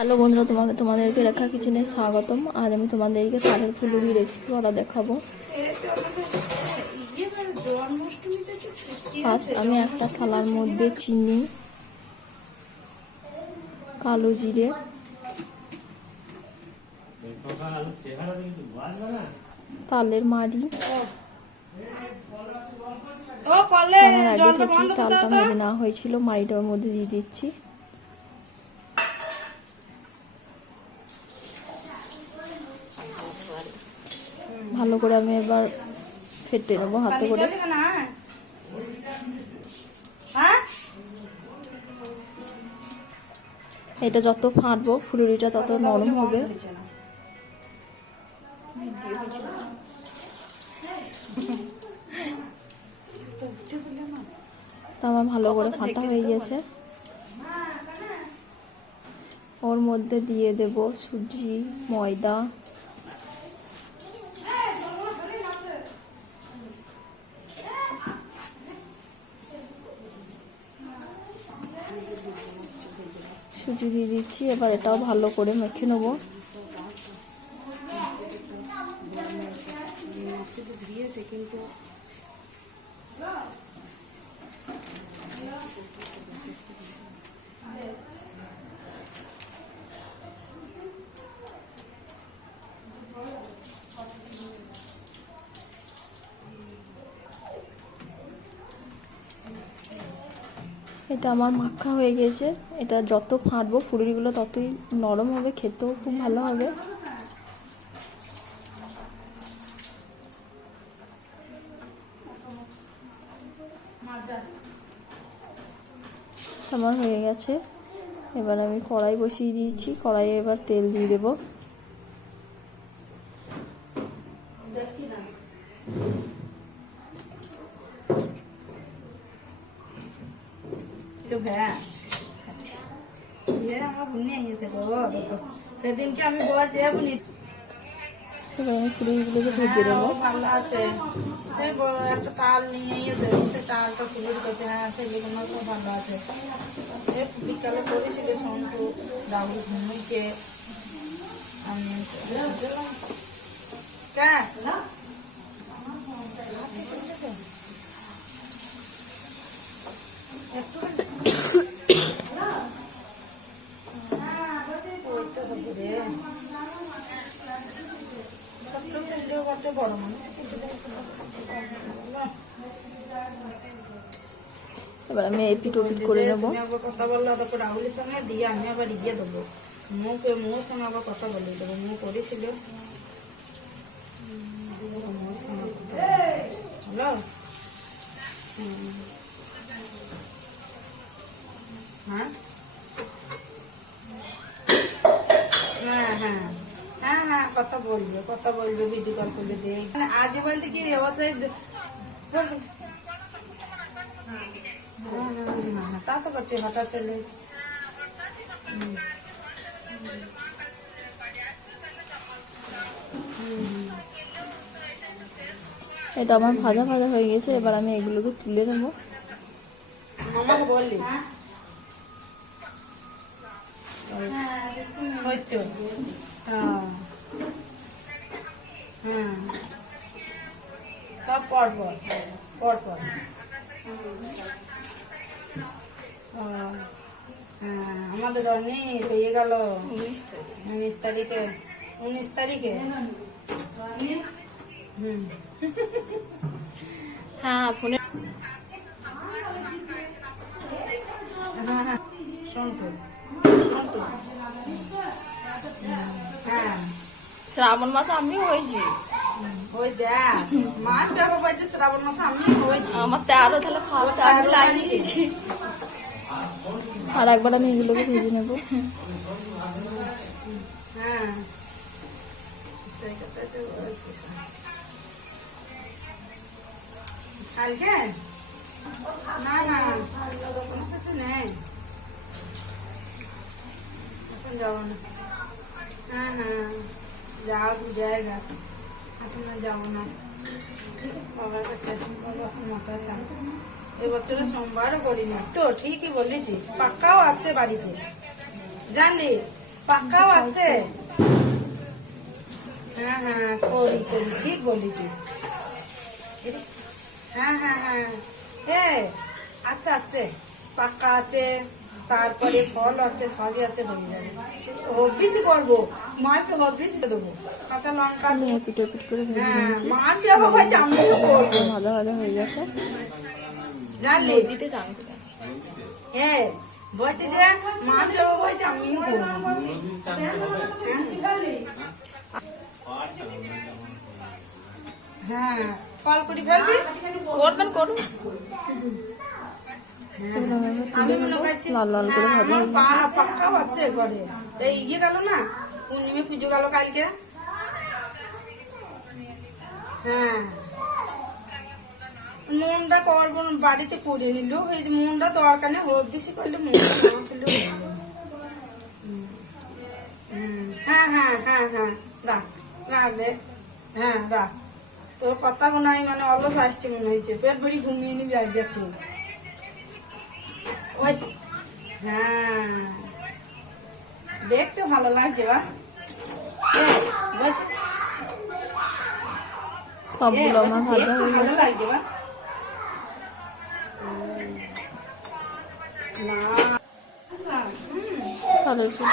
Hello বন্ধুরা, তোমাদেরকে রেখা কিচেনে স্বাগতম। আজ আমি তোমাদেরকে তালের ফুলুরি রেসিপি করা দেখাবো। ফার্স্ট আমি একটা থালার মধ্যে চিনি, কালো জিরে, তালের মাড়ি, আগে থেকে তালটা মেরে নেওয়া হয়েছিল, মাড়িটার মধ্যে দিয়ে দিচ্ছি। ভালো করে আমি এবার ফেটে নেবো হাতে করে। এটা যত ফাটবো ফুলুরিটা তত নরম হবে। আমার ভালো করে ফাটা হয়ে গেছে। ওর মধ্যে দিয়ে দেব সুজি, ময়দা, সুজি দিয়ে দিচ্ছি। এবার এটাও ভালো করে মেখে নেব। এটা আমার মাখা হয়ে গেছে। এটা যত ফাটবো ফুলুরিগুলো ততই নরম হবে, খেতেও খুব ভালো হবে। আমার হয়ে গেছে। এবার আমি কড়াই বসিয়ে দিয়েছি। কড়াইয়ে এবার তেল দিয়ে দেবো। সেদিনকে আমি বলছি আপনি ফুলুরিগুলোকে ভেজে দেবো। ভালো আছে, সে একটা তাল নিয়ে সে তালটা ফুলুরি করছে। হ্যাঁ, সেগুলো খুব ভালো আছে। বিকালে করেছিল সন্টু, ডাউরি ঘুমিয়েছে। আমি বড় মানুষ এবার আমি এপিট ওপিট করে নেবো। তুমি আবার কথা বললো, তারপর রাহুলের সঙ্গে দিয়ে আমি আবার ইয়ে দেবো, মোর সঙ্গে আবার কথা বলে দেবো। মো করেছিল হ্যালো। হ্যাঁ হ্যাঁ হ্যাঁ হ্যাঁ হ্যাঁ কথা বলবে ভিডিও কল করলে দেখ। আজ বলতে কি অবস্থায় তা তো করছে, হঠাৎ চলে এটা আমার ভাজা ভাজা হয়ে গেছে। এবার আমি এগুলোকে তুলে নেবো। মামাকে বললি হয়তো। হ্যাঁ হ্যাঁ, সব পরপর পরপর। হ্যাঁ, আমাদের অনেক হয়ে গেল 19 তারিখে। 19 তারিখে হ্যাঁ ফোনে হ্যাঁ হ্যাঁ সন্টু সন্টু হ্যাঁ, শ্রাবণ মাসে আমিও হয়েছি। ওই দেখ মাছ ব্যবহার পাইছে শ্রাবণ মাসে আমি হয়েছি। আমার 13 তাহলে ফার্স্ট আমি লাগিয়ে দিয়েছি। আর একবার আমি এগুলোকে ভেজে নেবো। হ্যাঁ কালকে না না কোনো কিছু নেই, এখন যাবো না। হ্যাঁ হ্যাঁ যাও, দু জায়গা এখন যাবো না। বাবার কাছে মাথায় থাক। এবছরে সোমবারও করিনি তো, ঠিকই বলেছিস, পাক্কাও আছে বাড়িতে জানলি। পাকাও আছে। হ্যাঁ হ্যাঁ করি করি, ঠিক বলেছিস। হ্যাঁ হ্যাঁ হ্যাঁ হ্যাঁ, আচ্ছা আছে, পাকা আছে, তারপরে ফল আছে, সবই আছে, হয়ে যাবে। হবিসই করবো, মাকে হবিস দেবো, কাঁচা লঙ্কা আমি দেবো। এপিট ওপিট করে ভেজে হ্যাঁ নিয়েছি। মা যাবো ভাই, আমিও করবো, ভাজা ভাজা হয়ে গেছে। জানলি? দিতে চান করে হ্যাঁ বলছে যে মা যাবো, বলছে আমিও করবো। হ্যাঁ কল করে ফেলবি, করবেন করুন। আমি মনে করছি লাল লাল করে ভাজা আমার হয়ে গেছে। পাক্কা বাচ্চা করে। এই ইয়ে গেল না, পূর্ণিমা পুজো গেল কালকে। হ্যাঁ মনটা করবো না, বাড়িতে করে নিল, এই যে মনটা দরকার নেই, হোক বেশি করলে মনটা না করলে হয়ে যাবে। হ্যাঁ হ্যাঁ হ্যাঁ হ্যাঁ রাখ, রাখলে হ্যাঁ রাখ। তোর কথা মনে হয় মানে অলস আসছে মনে হয়েছে, পেট ভরি ঘুমিয়ে নিবি আজ একটু। ওই হ্যাঁ দেখতে ভালো লাগছে বা, বলছি সবগুলো আমার ভাজা হয়ে ভালো গেছে। লাগছে বা না। তাহলে একটু